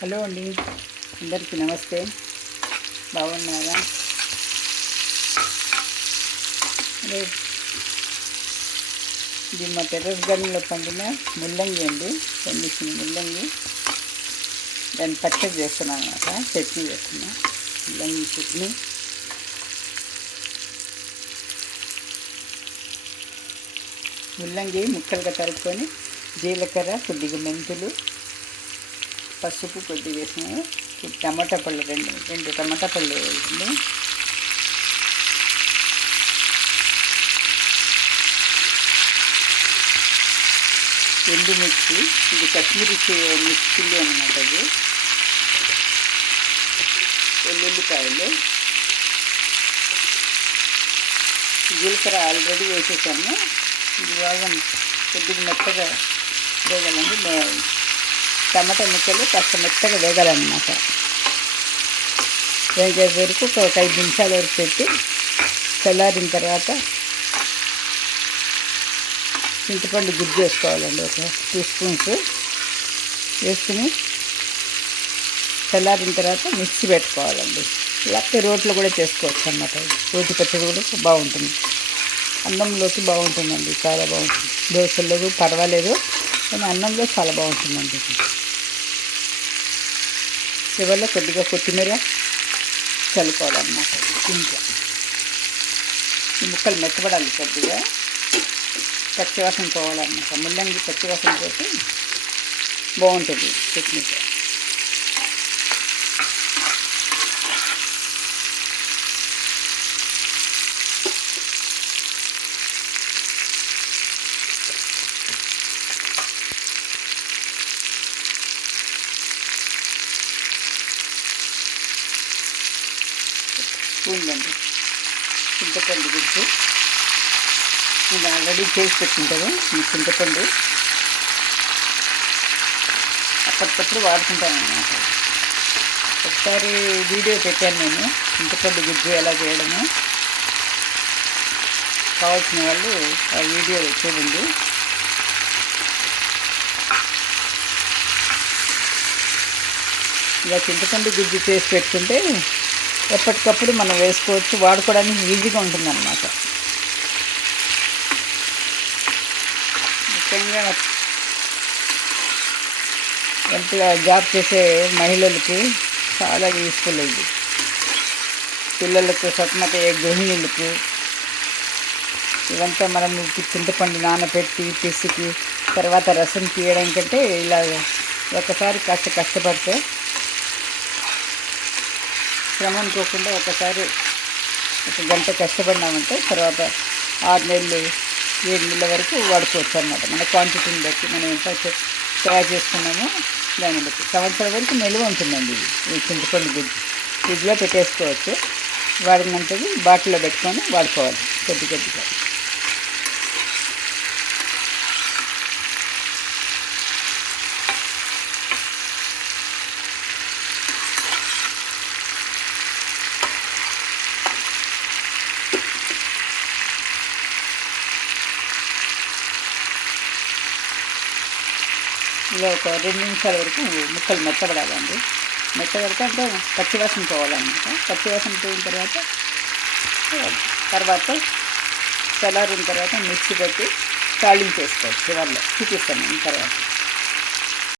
Hello అండి, అందరికీ నమస్తే. బాగున్నారా? అదే ఇది మా టెర్రస్ గార్డెన్లో పండిన ముల్లంగి అండి. పండించిన ముల్లంగి దాన్ని పచ్చడి చేస్తున్నాను అన్నమాట. చట్నీ చేస్తున్నా, ముల్లంగి చట్నీ. ముల్లంగి ముక్కలుగా తరుక్కొని జీలకర్ర, కొద్దిగా మెంతులు, పసుపు కొద్దిగా వేసినాను. టమాటా పళ్ళు రెండు టమాటా పళ్ళు వేయండి. ఎండుమిర్చి, ఇది కాశ్మీరీ మిర్చిలు అన్నమాట. ఇది వెల్లుల్లిపాయలు, జీలకర్ర ఆల్రెడీ వేసేసాను. ఇది బాగా కొద్దిగా మెత్తగా వేగాలండి. టమాటా ముక్కలు కాస్త మెత్తగా వేగాలన్నమాట. వేగే వరకు ఒక 5 నిమిషాల వరకు పెట్టి చల్లారిన తర్వాత చింతపండు గుజ్జు వేసుకోవాలండి. ఒక 2 స్పూన్స్ వేసుకుని చల్లారిన తర్వాత మిక్సీ పెట్టుకోవాలండి. లేకపోతే రోట్లో కూడా చేసుకోవచ్చు అన్నమాట. రోటి పచ్చడి కూడా బాగుంటుంది, అన్నంలోకి బాగుంటుందండి, చాలా బాగుంటుంది. దోశల్లో పర్వాలేదు, కానీ అన్నంలో చాలా బాగుంటుందండి. చివరిలో కొద్దిగా కొత్తిమీర చల్లుకోవాలన్నమాట. ఇంట్లో ఈ ముక్కలు మెత్తబడాలి, కొద్దిగా పచ్చివాసన పోవాలన్నమాట. ముల్లంగి పచ్చివాసన పోతే బాగుంటుంది చట్నీతో. ఉందండి చింతపండు గుజ్జు. నేను ఆల్రెడీ చేసి పెట్టుకుంటాను. ఈ చింతపండు అప్పటికప్పుడు వాడుకుంటాను అన్నమాట. ఒకసారి వీడియో పెట్టాను నేను, చింతపండు గుజ్జు ఎలా చేయడము. కావాల్సిన వాళ్ళు ఆ వీడియో చూడండి. ఇలా చింతపండు గుజ్జు చేసి పెట్టుకుంటే ఎప్పటికప్పుడు మనం వేసుకోవచ్చు, వాడుకోవడానికి ఈజీగా ఉంటుందన్నమాట. ముఖ్యంగా ఎంతగా జాబ్ చేసే మహిళలకి చాలా యూస్ఫుల్ ఇది. పిల్లలకు, స్వప్నత గృహిణులకు ఇవంతా మనం చింతపండు నానబెట్టి పిసికి తర్వాత రసం తీయడం కంటే ఇలా ఒకసారి కాస్త కష్టపడితే, శ్రమ అనుకోకుండా ఒకసారి 1 గంట కష్టపడినామంటే తర్వాత 6 నెలలు 7 నెలల వరకు వాడుకోవచ్చు అన్నమాట. మన క్వాంటిటీని బట్టి, మనం ఎంత తయారు చేసుకున్నామో దాన్ని బట్టి సంవత్సరం వరకు నిల్వ ఉంటుందండి. ఈ చింతపండు గుజ్జు ఫ్రిడ్జ్లో పెట్టేసుకోవచ్చు. వాడినంతది బాటిల్లో పెట్టుకొని వాడుకోవాలి కొద్దిగా. ఇలా ఒక 2 నిమిషాల వరకు ముక్కలు మెత్తబడాలండి. మెత్తబడితే అంటే పచ్చివాసన పోవాలన్నమాట. పచ్చివాసన పోయిన తర్వాత చల్లారిన తర్వాత మిక్సీ పెట్టి తాళింపు వేసుకోవచ్చు. చివరిలో చూపిస్తాను తర్వాత.